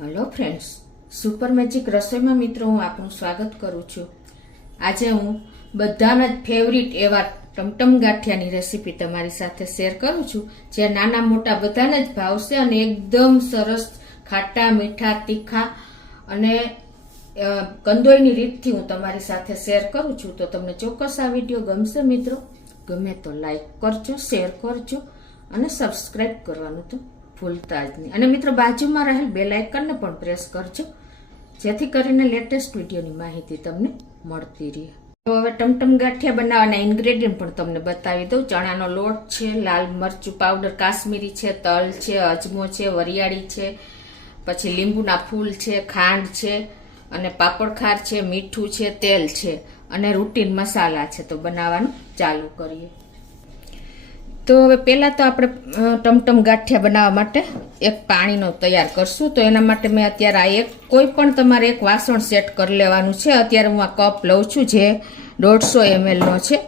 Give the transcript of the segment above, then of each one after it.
Hello friends, super magic રસોઈમાં મિત્રો હું આપનું સ્વાગત કરું છું. આજે હું બધાના જ ફેવરિટ એવા ટમટમ ગાંઠિયાની રેસીપી તમારી સાથે શેર કરું છું, જે નાના મોટા બધાને જ ભાવશે અને એકદમ સરસ ખાટા મીઠા તીખા અને કંદોઈની રીતથી હું તમારી સાથે શેર કરું છું. તો તમને ચોક્કસ આ વિડીયો ગમશે મિત્રો. ગમે તો લાઈક કરજો, શેર કરજો અને સબસ્ક્રાઈબ કરવાનું તો ભૂલતા જ નહીં. અને મિત્રો બાજુમાં રહેલ બેલ આઇકનને પણ પ્રેસ કરજો, જેથી કરીને લેટેસ્ટ વિડીયોની માહિતી તમને મળતી રહે. તો હવે ટમટમ ગાંઠિયા બનાવવાના ઇન્ગ્રેડિયન્ટ પણ તમને બતાવી દઉં. ચણાનો લોટ છે, લાલ મરચું પાવડર કાશ્મીરી છે, તલ છે, અજમો છે, વરિયાળી છે, પછી લીંબુના ફૂલ છે, ખાંડ છે અને પાપડ ખાર છે, મીઠું છે, તેલ છે અને રૂટીન મસાલા છે. તો બનાવવાનું ચાલુ કરીએ. તો હવે પહેલાં તો આપણે ટમટમ ગાંઠિયા બનાવવા માટે એક પાણીનો તૈયાર કરશું. તો એના માટે મેં અત્યારે આ કોઈ પણ તમારે એક વાસણ સેટ કરી લેવાનું છે. અત્યારે હું આ કપ લઉં છું, જે 150 ml નો છે.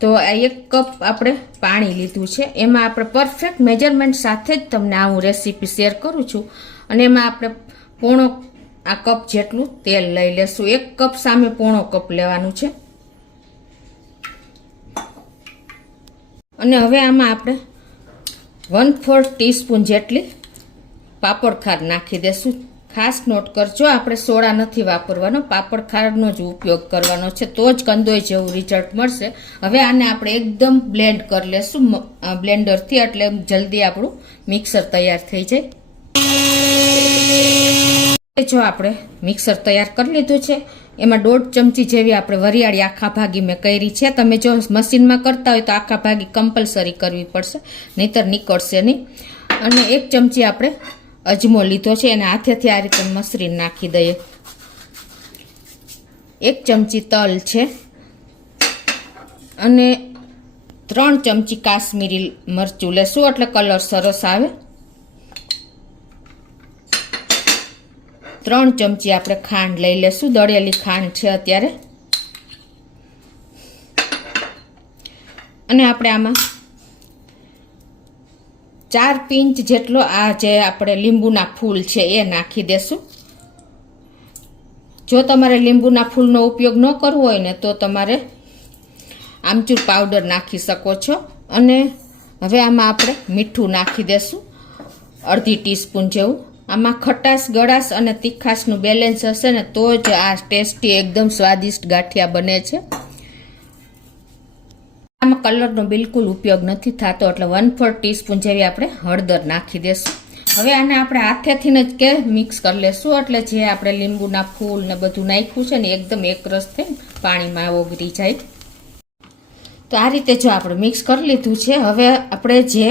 તો આ 1 કપ આપણે પાણી લીધું છે. એમાં આપણે પરફેક્ટ મેજરમેન્ટ સાથે જ તમને આ હું રેસીપી શેર કરું છું. અને એમાં આપણે પોણો આ કપ જેટલું તેલ લઈ લેશું. 1 કપ સામે પોણો કપ લેવાનું છે. અને હવે આમાં આપણે 1/4 ટીસ્પૂન જેટલી પાપડ ખાર નાખી દેશું. ખાસ નોટ કરજો, આપણે સોડા નથી વાપરવાનો, પાપડ ખારનો જ ઉપયોગ કરવાનો છે, તો જ કંદોઈ જેવું રિઝલ્ટ મળશે. હવે આને આપણે એકદમ બ્લેન્ડ કરી લેશું બ્લેન્ડરથી, એટલે જલ્દી આપણું મિક્સર તૈયાર થઈ જાય. જો આપણે મિક્સર તૈયાર કરી લીધું છે, એમાં 1.5 ચમચી જેવી આપણે વરિયાળી આખા ભાગી મેં કરી છે. તમે જો મશીનમાં કરતા હોય તો આખા ભાગી કમ્પલસરી કરવી પડશે, નહીતર નીકળશે નહીં. અને 1 ચમચી આપણે અજમો લીધો છે, એને હાથેથી આ રીતે મસરીને નાખી દઈએ. 1 ચમચી તલ છે અને 3 ચમચી કાશ્મીરી મરચું લેશું, એટલે કલર સરસ આવે. 3 ચમચી આપણે ખાંડ લઈ લેશું, દળેલી ખાંડ છે અત્યારે. અને આપણે આમાં 4 પિંચ જેટલો આ જે આપણે લીંબુના ફૂલ છે એ નાખી દેશું. જો તમારે લીંબુના ફૂલનો ઉપયોગ ન કરવો હોય ને તો તમારે આમચૂર પાવડર નાખી શકો છો. અને હવે આમાં આપણે મીઠું નાખી દેશું, 1/2 ટીસ્પૂન જેવું. આમાં ખટાશ ગળાશ અને તીખાશનું બેલેન્સ હશે ને તો જ આ ટેસ્ટી એકદમ સ્વાદિષ્ટ ગાંઠિયા બને છે. આમાં કલરનો બિલકુલ ઉપયોગ નથી થતો, એટલે 1/4 ટીસ્પૂન જેવી આપણે હળદર નાખી દેશું. હવે આને આપણે હાથેથી જ કે મિક્સ કરી લેશું, એટલે જે આપણે લીંબુના ફૂલ ને બધું નાખ્યું છે ને એકદમ એકરસ થઈને પાણીમાં ઓગળી જાય. તો આ રીતે જો આપણે મિક્સ કરી લીધું છે. હવે આપણે જે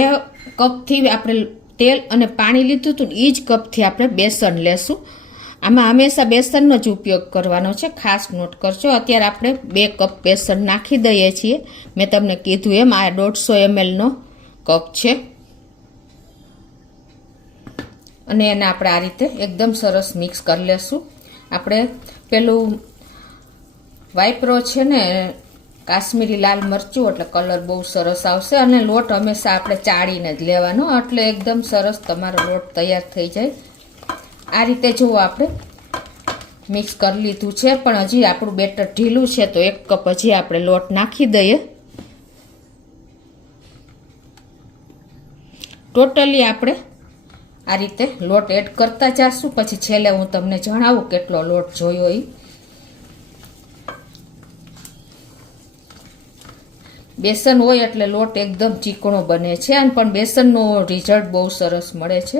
કપથી આપણે તેલ અને પાણી લીધું હતું એ જ કપથી આપણે બેસન લેશું. આમાં હંમેશા બેસનનો જ ઉપયોગ કરવાનો છે, ખાસ નોટ કરજો. અત્યારે આપણે 2 કપ બેસન નાખી દઈએ છીએ. મેં તમને કીધું એમ આ 150 ml નો કપ છે. અને એને આપણે આ રીતે એકદમ સરસ મિક્સ કરી લેશું. આપણે પેલું વાઇપરો છે ને કાશ્મીરી લાલ મરચું, એટલે કલર બહુ સરસ આવશે. અને લોટ હંમેશા આપણે ચાળીને જ લેવાનો, એટલે એકદમ સરસ તમારો લોટ તૈયાર થઈ જાય. આ રીતે જો આપણે મિક્સ કરી લીધું છે, પણ હજી આપણું બેટર ઢીલું છે, તો 1 કપ હજી આપણે લોટ નાખી દઈએ. ટોટલી આપણે આ રીતે લોટ એડ કરતા જઈશું, પછી છેલ્લે હું તમને જણાવું કેટલો લોટ જોયો એ. બેસન હોય એટલે લોટ એકદમ ચીકણો બને છે, અને પણ બેસનનો રિઝલ્ટ બહુ સરસ મળે છે.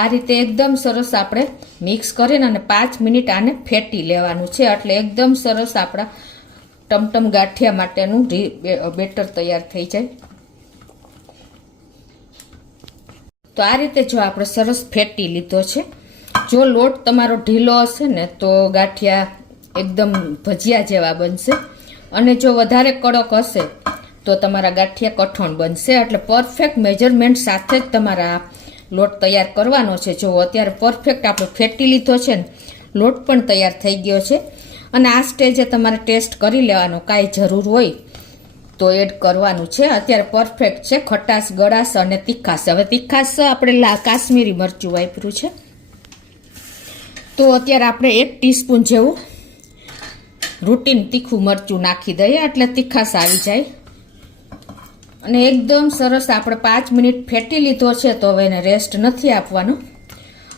આ રીતે એકદમ સરસ આપણે મિક્સ કરીને અને 5 મિનિટ આને ફેટી લેવાનું છે, એટલે એકદમ સરસ આપણા ટમટમ ગાંઠિયા માટેનું બેટર તૈયાર થઈ જાય. તો આ રીતે જો આપણે સરસ ફેટી લીધો છે. જો લોટ તમારો ઢીલો હશે ને તો ગાંઠિયા એકદમ ભજીયા જેવા બનશે, અને જો વધારે કડક હશે તો તમારા ગાંઠિયા કઠણ બનશે. એટલે પરફેક્ટ મેજરમેન્ટ સાથે જ તમારા લોટ તૈયાર કરવાનો છે. જો અત્યારે પરફેક્ટ આપણે ફેટી લીધો છે ને, લોટ પણ તૈયાર થઈ ગયો છે. અને આ સ્ટેજે તમારે ટેસ્ટ કરી લેવાનો, કાંઈ જરૂર હોય તો એડ કરવાનું છે. અત્યારે પરફેક્ટ છે, ખટાશ ગળાશ અને તીખાશ. હવે તીખાશ આપણે કાશ્મીરી મરચું વાપર્યું છે. તો અત્યારે આપણે 1 ટીસ્પૂન જેવું રૂટીન તીખું મરચું નાખી દઈએ એટલે તીખાશ આવી જાય. અને એકદમ સરસ આપણે 5 મિનિટ ફેટી લીધો છે, તો હવે એને રેસ્ટ નથી આપવાનો.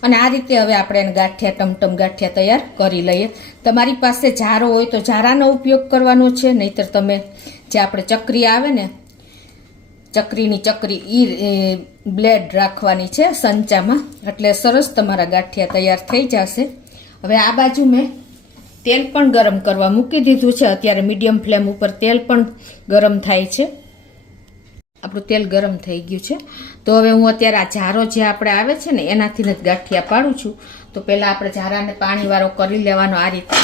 અને આ રીતે હવે આપણે એને ગાંઠિયા ટમટમ ગાંઠિયા તૈયાર કરી લઈએ. તમારી પાસે જારો હોય તો જારાનો ઉપયોગ કરવાનો છે, નહીતર તમે જે આપણે ચકરી આવે ને ચકરીની ચકરી એ બ્લેડ રાખવાની છે સંચામાં, એટલે સરસ તમારા ગાંઠિયા તૈયાર થઈ જશે. હવે આ બાજુ મેં તેલ પણ ગરમ કરવા મૂકી દીધું છે. અત્યારે મીડિયમ ફ્લેમ ઉપર તેલ પણ ગરમ થાય છે. આપણું તેલ ગરમ થઈ ગયું છે. તો હવે હું અત્યારે આ જારો જે આપણે આવે છે ને એનાથી જ ગાંઠિયા પાડું છું. તો પહેલાં આપણે જારાને પાણીવાળો કરી લેવાનો આ રીતે,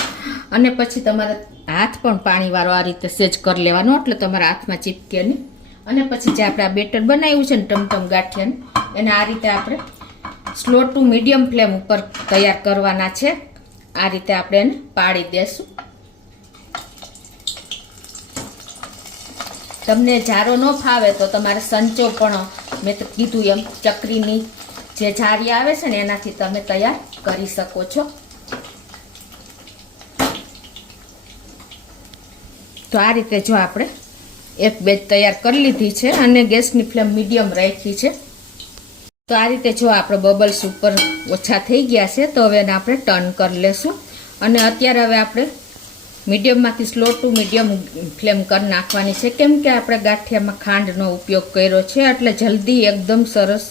અને પછી તમારા હાથ પણ પાણીવાળો આ રીતે સેજ કરી લેવાનો, એટલે તમારા હાથમાં ચીપકે નહીં. અને પછી જે આપણે આ બેટર બનાવ્યું છે ને ટમટમ ગાંઠિયાનું, એને આ રીતે આપણે સ્લો ટુ મીડિયમ ફ્લેમ ઉપર તૈયાર કરવાના છે. આ રીતે આપણે એને પાડી દેશું. તમને જારો ન ફાવે તો તમારે સંચો પણ, મેં તો કીધું એમ, ચકરીની જે જારી આવે છે ને એનાથી તમે તૈયાર કરી શકો છો. તો આ રીતે જો આપણે એક બેચ તૈયાર કરી લીધી છે અને ગેસની ફ્લેમ મીડિયમ રાખી છે. તો આ રીતે જો આપણે બબલ્સ ઉપર ઓછા થઈ ગયા છે, તો હવે એને આપણે ટર્ન કરી લેશું. અને અત્યારે હવે આપણે મીડિયમમાંથી સ્લો ટુ મીડિયમ ફ્લેમ કરી નાખવાની છે, કેમ કે આપણે ગાંઠિયામાં ખાંડનો ઉપયોગ કર્યો છે, એટલે જલ્દી એકદમ સરસ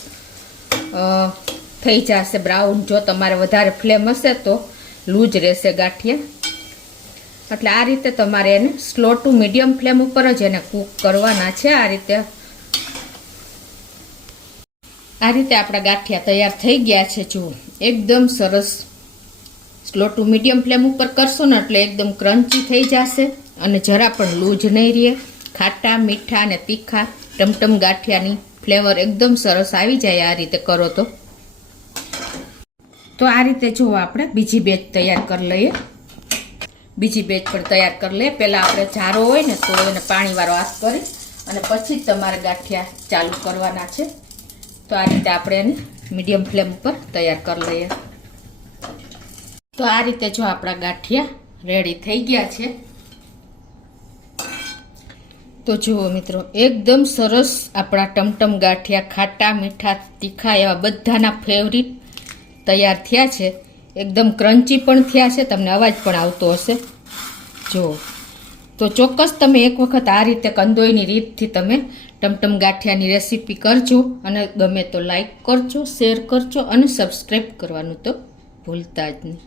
થઈ જશે બ્રાઉન. જો તમારે વધારે ફ્લેમ હશે તો લૂજ રહેશે ગાંઠિયા. એટલે આ રીતે તમારે એને સ્લો ટુ મીડિયમ ફ્લેમ ઉપર જ એને કૂક કરવાના છે. આ રીતે આપણા ગાંઠિયા તૈયાર થઈ ગયા છે. જુઓ એકદમ સરસ. સ્લો ટુ મીડિયમ ફ્લેમ ઉપર કરશો ને એટલે એકદમ ક્રન્ચી થઈ જશે અને જરા પણ લૂજ નહીં રહે. ખાટા મીઠા અને તીખા ટમટમ ગાંઠિયાની ફ્લેવર એકદમ સરસ આવી જાય આ રીતે કરો તો. તો આ રીતે જો આપણે બીજી બેચ તૈયાર કરી લઈએ. બીજી બેચ પણ તૈયાર કરી લઈએ. પહેલાં આપણે જારો હોય ને તો એને પાણીવાળો હાથ કરી અને પછી જ તમારે ગાંઠિયા ચાલુ કરવાના છે. તો આ રીતે આપણે એને મીડિયમ ફ્લેમ ઉપર તૈયાર કરી લઈએ. તો આ રીતે જો આપણા ગાંઠિયા રેડી થઈ ગયા છે. તો જુઓ મિત્રો, એકદમ સરસ આપણા ટમટમ ગાંઠિયા ખાટા મીઠા તીખા એવા બધાના ફેવરિટ તૈયાર થયા છે. એકદમ ક્રન્ચી પણ થયા છે. તમને અવાજ પણ આવતો હશે. જુઓ, તો ચોક્કસ તમે એક વખત આ રીતે કંદોઈની રીતથી તમે ટમટમ ગાંઠિયાની રેસીપી કરજો. અને ગમે તો લાઈક કરજો, શેર કરજો અને સબસ્ક્રાઈબ કરવાનું તો ભૂલતા જ નહીં.